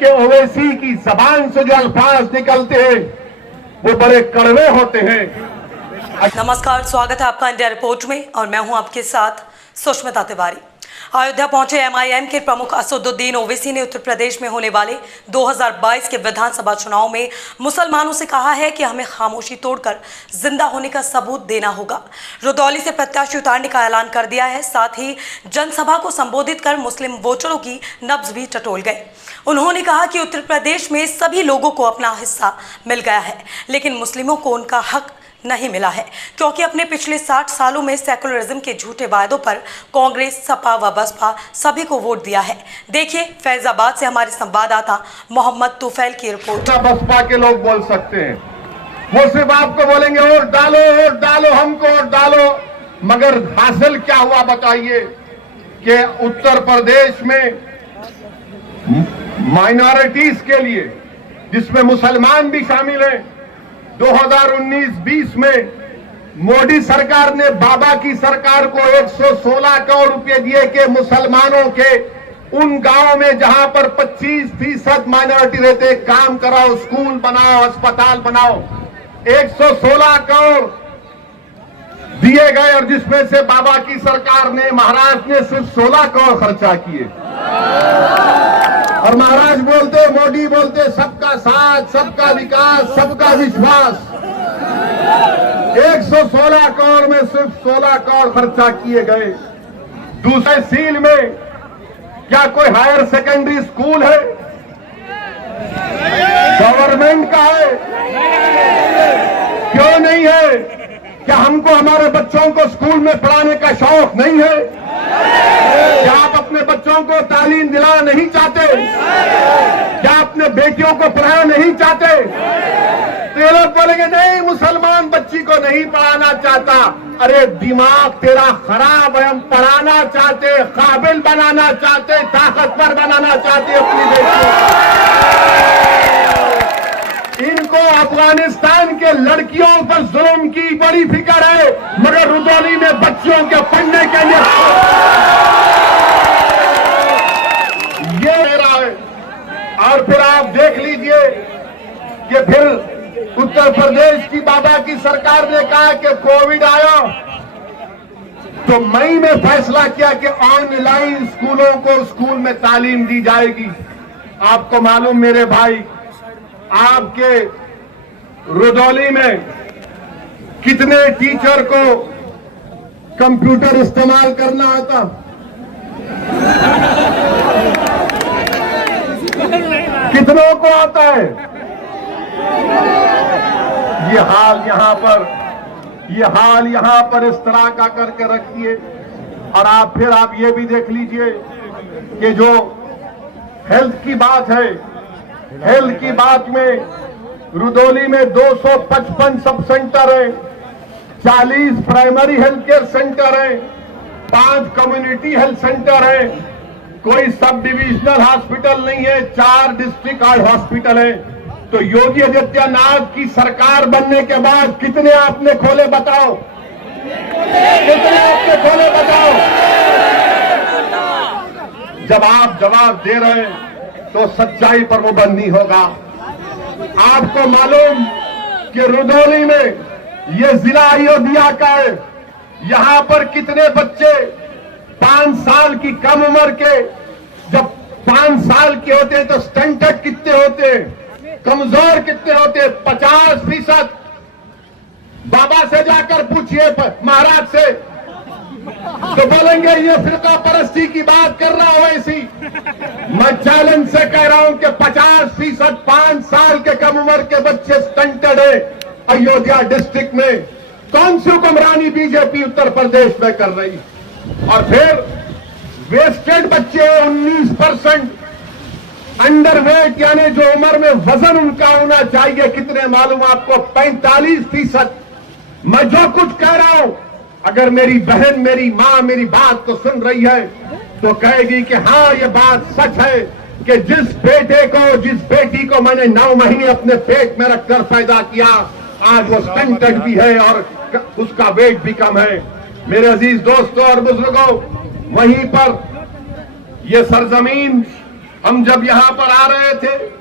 कि ओवैसी की जबान से जो अल्फाज निकलते हैं वो बड़े कड़वे होते हैं। नमस्कार, स्वागत है आपका इंडिया रिपोर्ट में और मैं हूं आपके साथ सुष्मिता तिवारी। अयोध्या पहुंचे एमआईएम के प्रमुख असदुद्दीन ओवैसी ने उत्तर प्रदेश में होने वाले 2022 के विधानसभा चुनाव में मुसलमानों से कहा है कि हमें खामोशी तोड़कर जिंदा होने का सबूत देना होगा। रुदौली से प्रत्याशी उतारने का ऐलान कर दिया है। साथ ही जनसभा को संबोधित कर मुस्लिम वोटरों की नब्ज भी टटोल गए। उन्होंने कहा कि उत्तर प्रदेश में सभी लोगों को अपना हिस्सा मिल गया है, लेकिन मुस्लिमों को उनका हक नहीं मिला है, क्योंकि अपने पिछले 60 सालों में सेकुलरिज्म के झूठे वायदों पर कांग्रेस, सपा व बसपा सभी को वोट दिया है। देखिए फैजाबाद से हमारे संवाददाता मोहम्मद तुफैल की रिपोर्ट। बसपा के लोग बोल सकते हैं, वो सिर्फ आपको बोलेंगे वोट डालो, हमको वोट डालो, मगर हासिल क्या हुआ बताइए कि उत्तर प्रदेश में माइनॉरिटीज के लिए, जिसमें मुसलमान भी शामिल हैं, 2019-20 में मोदी सरकार ने बाबा की सरकार को 116 करोड़ रुपए दिए कि मुसलमानों के उन गांवों में जहां पर 25% माइनॉरिटी रहते, काम कराओ, स्कूल बनाओ, अस्पताल बनाओ। 116 करोड़ दिए गए और जिसमें से बाबा की सरकार ने, महाराष्ट्र ने सिर्फ 16 करोड़ खर्चा किए। और महाराज बोलते, मोदी बोलते सबका साथ, सबका विकास, सबका विश्वास। 116 करोड़ में सिर्फ 16 करोड़ खर्चा किए गए। दूसरे सील में क्या कोई हायर सेकेंडरी स्कूल है? गवर्नमेंट का है, क्यों नहीं है? क्या हमको हमारे बच्चों को स्कूल में पढ़ाने का शौक नहीं है? क्या आप अपने बच्चों को तालीम दिलाना नहीं चाहते? क्या अपने बेटियों को पढ़ाना नहीं चाहते? तो ये लोग बोलेंगे नहीं, मुसलमान बच्ची को नहीं पढ़ाना चाहता। अरे दिमाग तेरा खराब है, हम पढ़ाना चाहते, काबिल बनाना चाहते, ताकतवर बनाना चाहते अपनी बेटियों। इनको अफगानिस्तान के लड़कियों पर जुल्म की बड़ी फिक्र है, मगर रुदौली में बच्चियों के पढ़ने के लिए ये मेरा है। और फिर आप देख लीजिए कि फिर उत्तर प्रदेश की बाबा की सरकार ने कहा कि कोविड आया तो मई में फैसला किया कि ऑनलाइन स्कूलों को स्कूल में तालीम दी जाएगी। आपको मालूम मेरे भाई, आपके रुदौली में कितने टीचर को कंप्यूटर इस्तेमाल करना आता? कितनों को आता है? ये हाल यहां पर इस तरह का करके रखिए। और आप ये भी देख लीजिए कि जो हेल्थ की बात है, हेल्थ की बात में रुदौली में 255 सब सेंटर है, 40 प्राइमरी हेल्थ केयर सेंटर है, 5 कम्युनिटी हेल्थ सेंटर है, कोई सब डिविजनल हॉस्पिटल नहीं है, 4 डिस्ट्रिक्ट हॉस्पिटल है। तो योगी आदित्यनाथ की सरकार बनने के बाद कितने आपने खोले बताओ? कितने आपने खोले बताओ? जब आप जवाब दे रहे हैं तो सच्चाई पर पाबंद नहीं होगा। आपको मालूम कि रुदौली में यह जिला अयोध्या का है, यहां पर कितने बच्चे 5 साल की कम उम्र के, जब 5 साल के होते हैं तो स्टंटेड कितने होते हैं, कमजोर कितने होते हैं? 50%। बाबा से जाकर पूछिए, महाराज से, तो बोलेंगे ये फिरका परस्ती की बात कर रहा हो ऐसी। मैं चैलेंज से कह रहा हूं कि 50% 5 साल के कम उम्र के बच्चे स्टंटेड है अयोध्या डिस्ट्रिक्ट में। कौन सी हुक्मरानी बीजेपी उत्तर प्रदेश में कर रही? और फिर वेस्टेड बच्चे 19%, अंडरवेट यानी जो उम्र में वजन उनका होना चाहिए कितने मालूम आपको? 45%। मैं जो कुछ कह रहा हूं, अगर मेरी बहन, मेरी मां मेरी बात को सुन रही है तो कहेगी कि हाँ ये बात सच है कि जिस बेटी को मैंने 9 महीने अपने पेट में रखकर पैदा किया, आज वो स्टंटेड भी है और उसका वेट भी कम है। मेरे अजीज दोस्तों और बुजुर्गों, वहीं पर ये सरजमीन हम जब यहाँ पर आ रहे थे,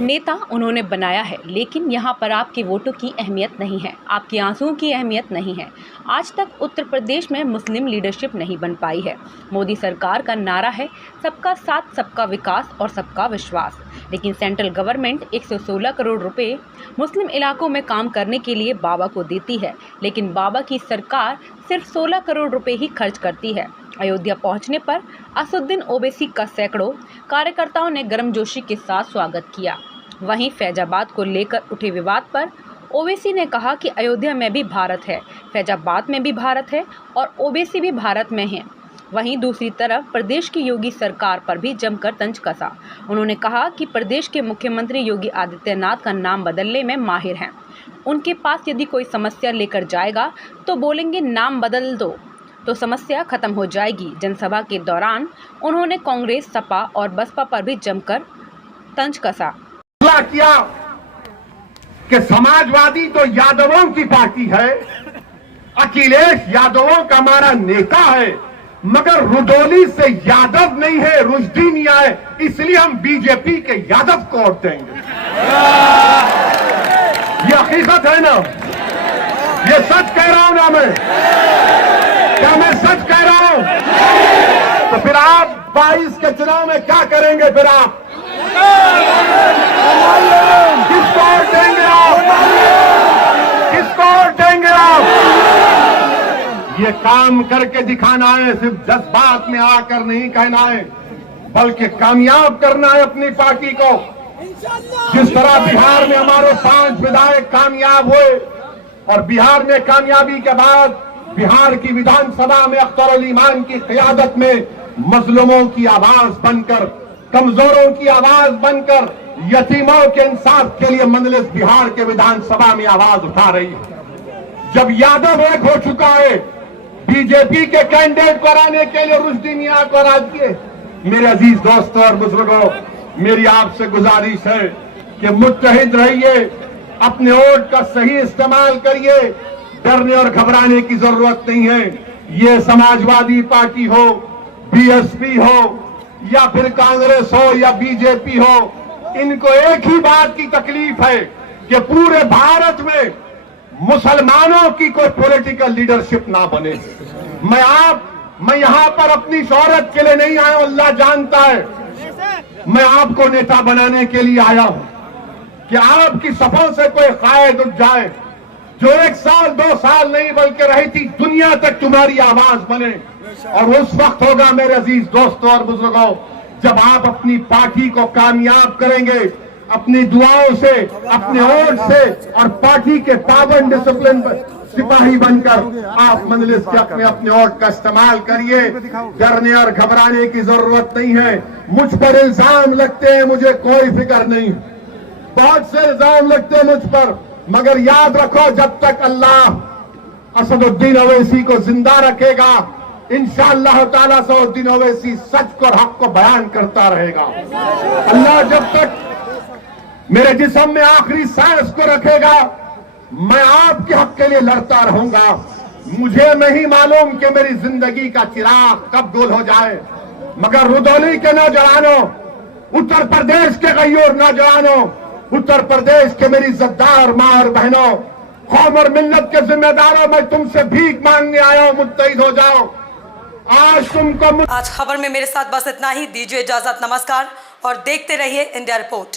नेता उन्होंने बनाया है, लेकिन यहाँ पर आपके वोटों की अहमियत नहीं है, आपके आंसुओं की अहमियत नहीं है। आज तक उत्तर प्रदेश में मुस्लिम लीडरशिप नहीं बन पाई है। मोदी सरकार का नारा है सबका साथ, सबका विकास और सबका विश्वास, लेकिन सेंट्रल गवर्नमेंट 116 करोड़ रुपए मुस्लिम इलाकों में काम करने के लिए बाबा को देती है, लेकिन बाबा की सरकार सिर्फ 16 करोड़ रुपए ही खर्च करती है। अयोध्या पहुंचने पर असदुद्दीन ओवैसी का सैकड़ों कार्यकर्ताओं ने गर्मजोशी के साथ स्वागत किया। वहीं फैजाबाद को लेकर उठे विवाद पर ओवैसी ने कहा कि अयोध्या में भी भारत है, फैजाबाद में भी भारत है और ओवैसी भी भारत में हैं। वहीं दूसरी तरफ प्रदेश की योगी सरकार पर भी जमकर तंज कसा। उन्होंने कहा कि प्रदेश के मुख्यमंत्री योगी आदित्यनाथ का नाम बदलने में माहिर हैं। उनके पास यदि कोई समस्या लेकर जाएगा तो बोलेंगे नाम बदल दो तो समस्या खत्म हो जाएगी। जनसभा के दौरान उन्होंने कांग्रेस, सपा और बसपा पर भी जमकर तंज कसा। किया कि समाजवादी तो यादवों की पार्टी है, अखिलेश यादवों का हमारा नेता है, मगर रुदौली से यादव नहीं है, रुश्दी नहीं आए, इसलिए हम बीजेपी के यादव को वोट देंगे। ये हकीकत है ना, ये सच कह रहा हूं ना मैं, क्या मैं सच कह रहा हूं? तो फिर आप 22 के चुनाव में क्या करेंगे? फिर आप किसको वोट देंगे? आप किसको वोट देंगे? आप ये काम करके दिखाना है, सिर्फ जज्बात में आकर नहीं कहना है, बल्कि कामयाब करना है अपनी पार्टी को। जिस तरह बिहार में हमारे 5 विधायक कामयाब हुए और बिहार में कामयाबी के बाद बिहार की विधानसभा में अख्तर अली ईमान की क़यादत में मजलूमों की आवाज बनकर, कमजोरों की आवाज बनकर, यतीमों के इंसाफ के लिए मजलिस बिहार के विधानसभा में आवाज उठा रही है। जब यादव एक हो चुका है, बीजेपी के कैंडिडेट कराने के लिए रुश्दी मियां को राजी। मेरे अजीज दोस्तों और बुजुर्गों, मेरी आपसे गुजारिश है कि मुत्तहिद रहिए, अपने वोट का सही इस्तेमाल करिए, डरने और घबराने की जरूरत नहीं है। ये समाजवादी पार्टी हो, बीएसपी हो या फिर कांग्रेस हो या बीजेपी हो, इनको एक ही बात की तकलीफ है कि पूरे भारत में मुसलमानों की कोई पॉलिटिकल लीडरशिप ना बने। मैं यहां पर अपनी शोहरत के लिए नहीं आया हूं, अल्लाह जानता है। मैं आपको नेता बनाने के लिए आया हूं कि आपकी सफल से कोई कायद उठ जाए, जो 1 साल 2 साल नहीं बल्कि रही थी दुनिया तक तुम्हारी आवाज बने। और उस वक्त होगा मेरे अजीज दोस्तों और बुजुर्गों, जब आप अपनी पार्टी को कामयाब करेंगे, अपनी दुआओं से, अपने वोट से और पार्टी के पाबंद डिसिप्लिन सिपाही बनकर आप मजलिस के अपने वोट का इस्तेमाल करिए। डरने और घबराने की जरूरत नहीं है। मुझ पर इल्जाम लगते हैं, मुझे कोई फिक्र नहीं, बहुत से इल्जाम लगते हैं मुझ पर, मगर याद रखो, जब तक अल्लाह असदुद्दीन ओवैसी को जिंदा रखेगा, इंशाअल्लाह ताला असदुद्दीन ओवैसी सच को और हक को बयान करता रहेगा। अल्लाह जब तक मेरे जिस्म में आखिरी सांस को रखेगा, मैं आपके हक के लिए लड़ता रहूंगा। मुझे नहीं मालूम कि मेरी जिंदगी का चिराग कब गुल हो जाए, मगर रुदौली के नौजवानों, उत्तर प्रदेश के गयूर नौजवानों, उत्तर प्रदेश के मेरी इज्जतदार मां और बहनों, कौम और मिल्लत के जिम्मेदारों, मैं तुमसे भीख मांगने आया हूं, मुत्तहिद हो जाओ। आज खबर में मेरे साथ बस इतना ही। दीजिए इजाजत, नमस्कार और देखते रहिए इंडिया रिपोर्ट।